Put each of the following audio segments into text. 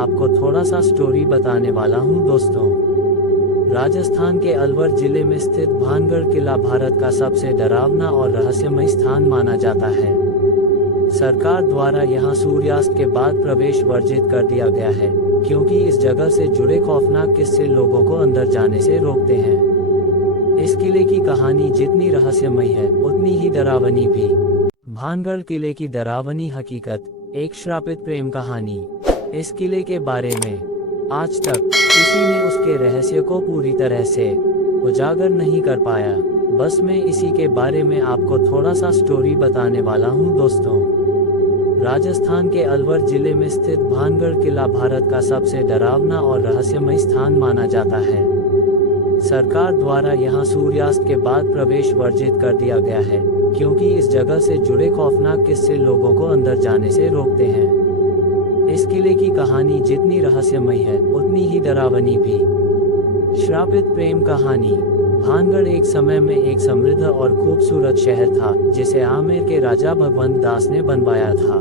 आपको थोड़ा सा स्टोरी बताने वाला हूँ दोस्तों। राजस्थान के अलवर जिले में स्थित भानगढ़ किला भारत का सबसे डरावना और रहस्यमय स्थान माना जाता है। सरकार द्वारा यहाँ सूर्यास्त के बाद प्रवेश वर्जित कर दिया गया है, क्योंकि इस जगह से जुड़े खौफनाक किस्से लोगों को अंदर जाने से रोकते हैं। इस किले की कहानी जितनी रहस्यमय है, उतनी ही डरावनी भी। भानगढ़ किले की डरावनी हकीकत, एक श्रापित प्रेम कहानी। इस किले के बारे में आज तक किसी ने उसके रहस्य को पूरी तरह से उजागर नहीं कर पाया। बस मैं इसी के बारे में आपको थोड़ा सा स्टोरी बताने वाला हूँ दोस्तों। राजस्थान के अलवर जिले में स्थित भानगढ़ किला भारत का सबसे डरावना और रहस्यमय स्थान माना जाता है। सरकार द्वारा यहाँ सूर्यास्त के बाद प्रवेश वर्जित कर दिया गया है, क्योंकि इस जगह से जुड़े खौफनाक किस्से लोगों को अंदर जाने से रोकते हैं। इस किले की कहानी जितनी रहस्यमय है, उतनी ही डरावनी भी। श्रापित प्रेम कहानी। भानगढ़ एक समय में एक समृद्ध और खूबसूरत शहर था, जिसे आमेर के राजा भगवंत दास ने बनवाया था।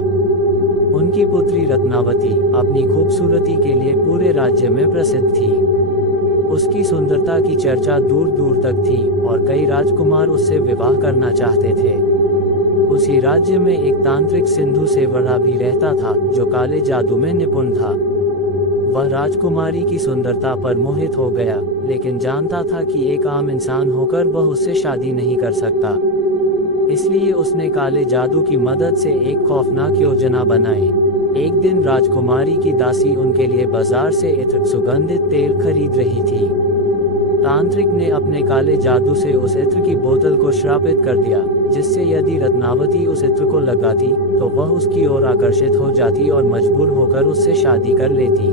उनकी पुत्री रत्नावती अपनी खूबसूरती के लिए पूरे राज्य में प्रसिद्ध थी। उसकी सुंदरता की चर्चा दूर दूर तक थी और कई राजकुमार उससे विवाह करना चाहते थे। उसी राज्य में एक तांत्रिक सिंधु सेवढ़ा भी रहता था, जो काले जादू में निपुण था। वह राजकुमारी की सुंदरता पर मोहित हो गया, लेकिन जानता था कि एक आम इंसान होकर वह उससे शादी नहीं कर सकता। इसलिए उसने काले जादू की मदद से एक खौफनाक योजना बनाई। एक दिन राजकुमारी की दासी उनके लिए बाजार से इत्र सुगंधित तेल खरीद रही थी। तांत्रिक ने अपने काले जादू से उस इत्र की बोतल को श्रापित कर दिया, जिससे यदि रत्नावती उस इत्र को लगाती तो वह उसकी ओर आकर्षित हो जाती और मजबूर होकर उससे शादी कर लेती।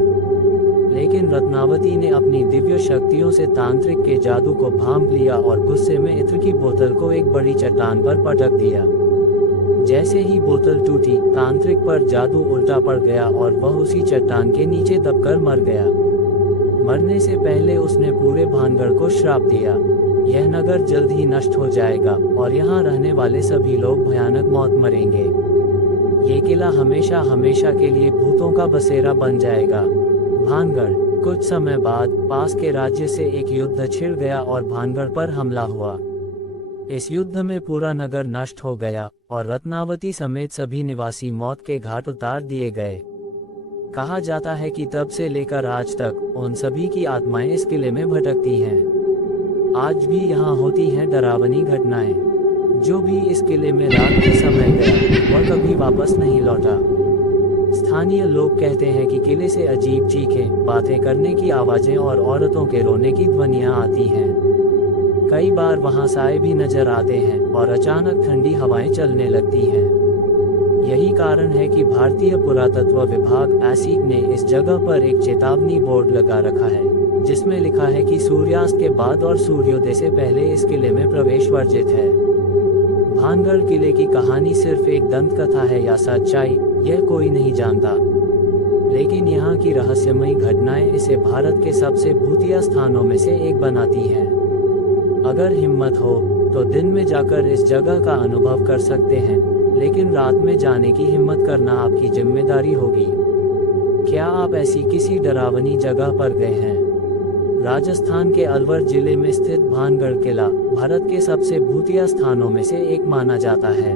लेकिन रत्नावती ने अपनी दिव्य शक्तियों से तांत्रिक के जादू को भांप लिया और गुस्से में इत्र की बोतल को एक बड़ी चट्टान पर पटक दिया। जैसे ही बोतल टूटी, तांत्रिक पर जादू उल्टा पड़ गया और वह उसी चट्टान के नीचे दबकर मर गया। मरने से पहले उसने पूरे भानगढ़ को श्राप दिया, यह नगर जल्द ही नष्ट हो जाएगा और यहाँ रहने वाले सभी लोग भयानक मौत मरेंगे। ये किला हमेशा हमेशा के लिए भूतों का बसेरा बन जाएगा। भानगढ़। कुछ समय बाद पास के राज्य से एक युद्ध छिड़ गया और भानगढ़ पर हमला हुआ। इस युद्ध में पूरा नगर नष्ट हो गया और रत्नावती समेत सभी निवासी मौत के घाट उतार दिए गए। कहा जाता है कि तब से लेकर आज तक उन सभी की आत्माएं इस किले में भटकती हैं। आज भी यहाँ होती हैं डरावनी घटनाएं। जो भी इस किले में रात के समय गया, वह कभी वापस नहीं लौटा। स्थानीय लोग कहते हैं कि किले से अजीब चीखें, बातें करने की आवाजें और औरतों के रोने की ध्वनियां आती हैं। कई बार वहां साए भी नजर आते हैं और अचानक ठंडी हवाएं चलने लगती हैं। यही कारण है कि भारतीय पुरातत्व विभाग एसीक ने इस जगह पर एक चेतावनी बोर्ड लगा रखा है, जिसमें लिखा है कि सूर्यास्त के बाद और सूर्योदय से पहले इस किले में प्रवेश वर्जित है। भानगढ़ किले की कहानी सिर्फ एक दंत कथा है या सच्चाई, यह कोई नहीं जानता। लेकिन यहाँ की रहस्यमयी घटनाएं इसे भारत के सबसे भूतिया स्थानों में से एक बनाती हैं। अगर हिम्मत हो तो दिन में जाकर इस जगह का अनुभव कर सकते हैं, लेकिन रात में जाने की हिम्मत करना आपकी जिम्मेदारी होगी। क्या आप ऐसी किसी डरावनी जगह पर गए हैं? राजस्थान के अलवर जिले में स्थित भानगढ़ किला भारत के सबसे भूतिया स्थानों में से एक माना जाता है।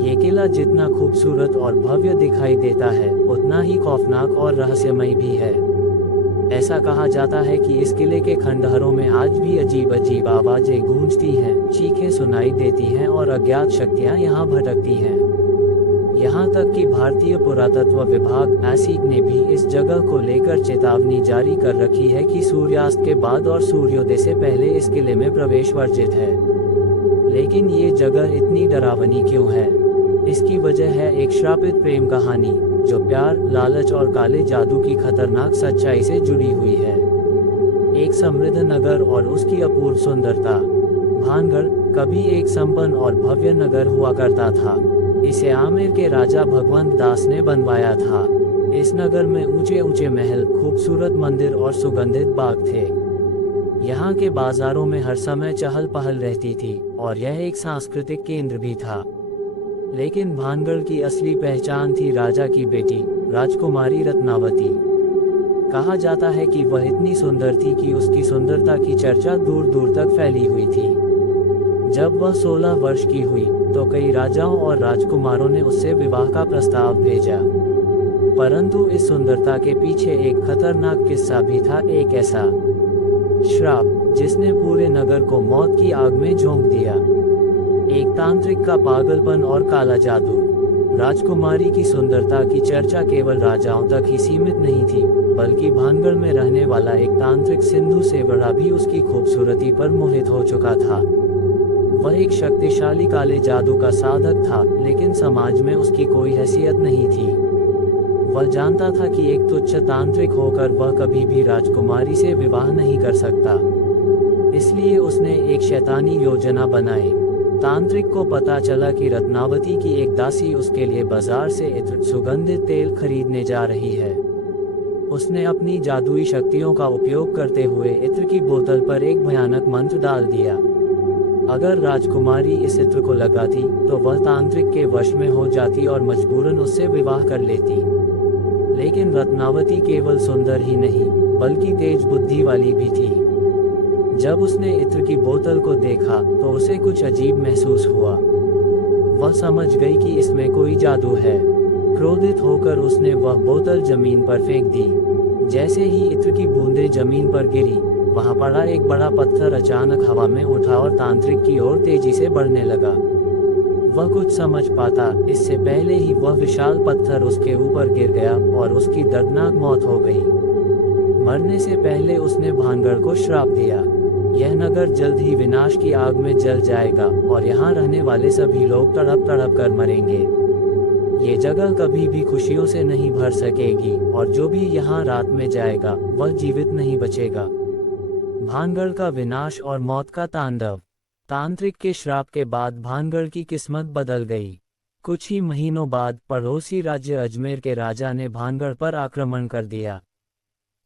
ये किला जितना खूबसूरत और भव्य दिखाई देता है, उतना ही खौफनाक और रहस्यमय भी है। ऐसा कहा जाता है कि इस किले के खंडहरों में आज भी अजीब अजीब आवाजें गूंजती हैं, चीखें सुनाई देती हैं और अज्ञात शक्तियां यहाँ भटकती हैं। यहाँ तक कि भारतीय पुरातत्व विभाग एसीक ने भी इस जगह को लेकर चेतावनी जारी कर रखी है कि सूर्यास्त के बाद और सूर्योदय से पहले इस किले में प्रवेश वर्जित है। लेकिन ये जगह इतनी डरावनी क्यों है? इसकी वजह है एक श्रापित प्रेम कहानी, जो प्यार, लालच और काले जादू की खतरनाक सच्चाई से जुड़ी हुई है। एक समृद्ध नगर और उसकी अपूर्व सुंदरता। भानगढ़ कभी एक संपन्न और भव्य नगर हुआ करता था। इसे आमेर के राजा भगवंत दास ने बनवाया था। इस नगर में ऊंचे ऊंचे महल, खूबसूरत मंदिर और सुगंधित बाग थे। यहाँ के बाजारों में हर समय चहल पहल रहती थी और यह एक सांस्कृतिक केंद्र भी था। लेकिन भानगढ़ की असली पहचान थी राजा की बेटी राजकुमारी रत्नावती। कहा जाता है कि वह इतनी सुंदर थी कि उसकी सुंदरता की चर्चा दूर दूर तक फैली हुई थी। जब वह 16 वर्ष की हुई तो कई राजाओं और राजकुमारों ने उससे विवाह का प्रस्ताव भेजा, परंतु इस सुंदरता के पीछे एक खतरनाक किस्सा भी था, एक ऐसा श्राप जिसने पूरे नगर को मौत की आग में झोंक दिया। एक तांत्रिक का पागलपन और काला जादू। राजकुमारी की सुंदरता की चर्चा केवल राजाओं तक ही सीमित नहीं थी, बल्कि भानगढ़ में रहने वाला एक तांत्रिक सिंधु सेवड़ा भी उसकी खूबसूरती पर मोहित हो चुका था। वह एक शक्तिशाली काले जादू का साधक था, लेकिन समाज में उसकी कोई हैसियत नहीं थी। वह जानता था कि एक तुच्छ तांत्रिक होकर वह कभी भी राजकुमारी से विवाह नहीं कर सकता। इसलिए उसने एक शैतानी योजना बनाई। तांत्रिक को पता चला कि रत्नावती की एक दासी उसके लिए बाजार से इत्र सुगंधित तेल खरीदने जा रही है। उसने अपनी जादुई शक्तियों का उपयोग करते हुए इत्र की बोतल पर एक भयानक मंत्र डाल दिया। अगर राजकुमारी इस इत्र को लगाती तो वह तांत्रिक के वश में हो जाती और मजबूरन उससे विवाह कर लेती। लेकिन रत्नावती केवल सुंदर ही नहीं, बल्कि तेज बुद्धि वाली भी थी। जब उसने इत्र की बोतल को देखा तो उसे कुछ अजीब महसूस हुआ। वह समझ गई कि इसमें कोई जादू है। क्रोधित होकर उसने वह बोतल जमीन पर फेंक दी। जैसे ही इत्र की बूंदें जमीन पर गिरी, वहां पड़ा एक बड़ा पत्थर अचानक हवा में उठा और तांत्रिक की ओर तेजी से बढ़ने लगा। वह कुछ समझ पाता इससे पहले ही वह विशाल पत्थर उसके ऊपर गिर गया और उसकी दर्दनाक मौत हो गई। मरने से पहले उसने भानगढ़ को श्राप दिया, यह नगर जल्द ही विनाश की आग में जल जाएगा और यहाँ रहने वाले सभी लोग तड़प तड़प कर मरेंगे। ये जगह कभी भी खुशियों से नहीं भर सकेगी और जो भी यहाँ रात में जाएगा वह जीवित नहीं बचेगा। भानगढ़ का विनाश और मौत का तांडव। तांत्रिक के श्राप के बाद भानगढ़ की किस्मत बदल गई। कुछ ही महीनों बाद पड़ोसी राज्य अजमेर के राजा ने भानगढ़ पर आक्रमण कर दिया।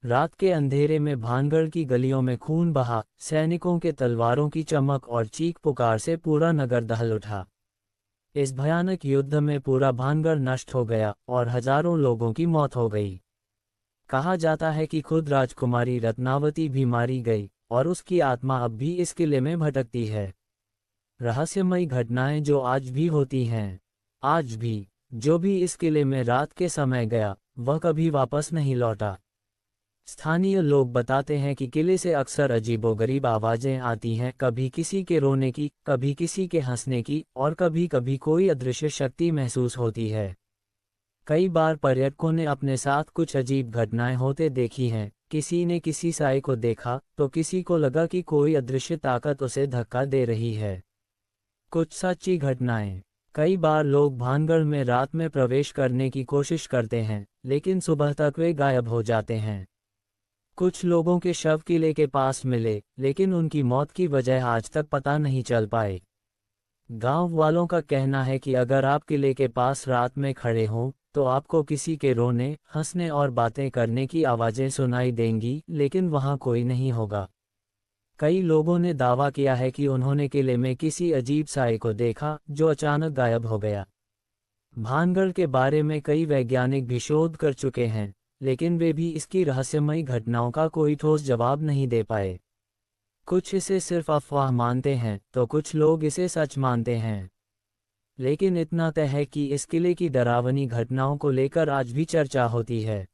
रात के अंधेरे में भानगढ़ की गलियों में खून बहा, सैनिकों के तलवारों की चमक और चीख पुकार से पूरा नगर दहल उठा। इस भयानक युद्ध में पूरा भानगढ़ नष्ट हो गया और हजारों लोगों की मौत हो गई। कहा जाता है कि खुद राजकुमारी रत्नावती भी मारी गई और उसकी आत्मा अब भी इस किले में भटकती है। रहस्यमयी घटनाएं जो आज भी होती हैं। आज भी जो भी इस किले में रात के समय गया वह कभी वापस नहीं लौटा। स्थानीय लोग बताते हैं कि किले से अक्सर अजीबोगरीब आवाजें आती हैं, कभी किसी के रोने की, कभी किसी के हंसने की और कभी कभी कोई अदृश्य शक्ति महसूस होती है। कई बार पर्यटकों ने अपने साथ कुछ अजीब घटनाएं होते देखी हैं। किसी ने किसी साए को देखा तो किसी को लगा कि कोई अदृश्य ताकत उसे धक्का दे रही है। कुछ सच्ची घटनाएं। कई बार लोग भानगढ़ में रात में प्रवेश करने की कोशिश करते हैं, लेकिन सुबह तक वे गायब हो जाते हैं। कुछ लोगों के शव किले के पास मिले, लेकिन उनकी मौत की वजह आज तक पता नहीं चल पाई। गांव वालों का कहना है कि अगर आप किले के पास रात में खड़े हों तो आपको किसी के रोने, हंसने और बातें करने की आवाजें सुनाई देंगी, लेकिन वहां कोई नहीं होगा। कई लोगों ने दावा किया है कि उन्होंने किले में किसी अजीब साए को देखा जो अचानक गायब हो गया। भानगढ़ के बारे में कई वैज्ञानिक भी शोध कर चुके हैं, लेकिन वे भी इसकी रहस्यमयी घटनाओं का कोई ठोस जवाब नहीं दे पाए। कुछ इसे सिर्फ अफवाह मानते हैं तो कुछ लोग इसे सच मानते हैं। लेकिन इतना तय है कि इस किले की डरावनी घटनाओं को लेकर आज भी चर्चा होती है।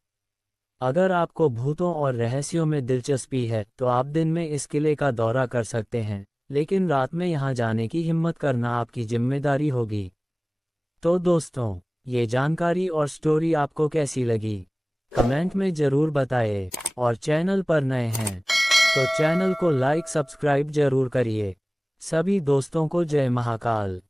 अगर आपको भूतों और रहस्यों में दिलचस्पी है तो आप दिन में इस किले का दौरा कर सकते हैं, लेकिन रात में यहाँ जाने की हिम्मत करना आपकी जिम्मेदारी होगी। तो दोस्तों, ये जानकारी और स्टोरी आपको कैसी लगी कमेंट में ज़रूर बताइए, और चैनल पर नए हैं तो चैनल को लाइक सब्सक्राइब जरूर करिए। सभी दोस्तों को जय महाकाल।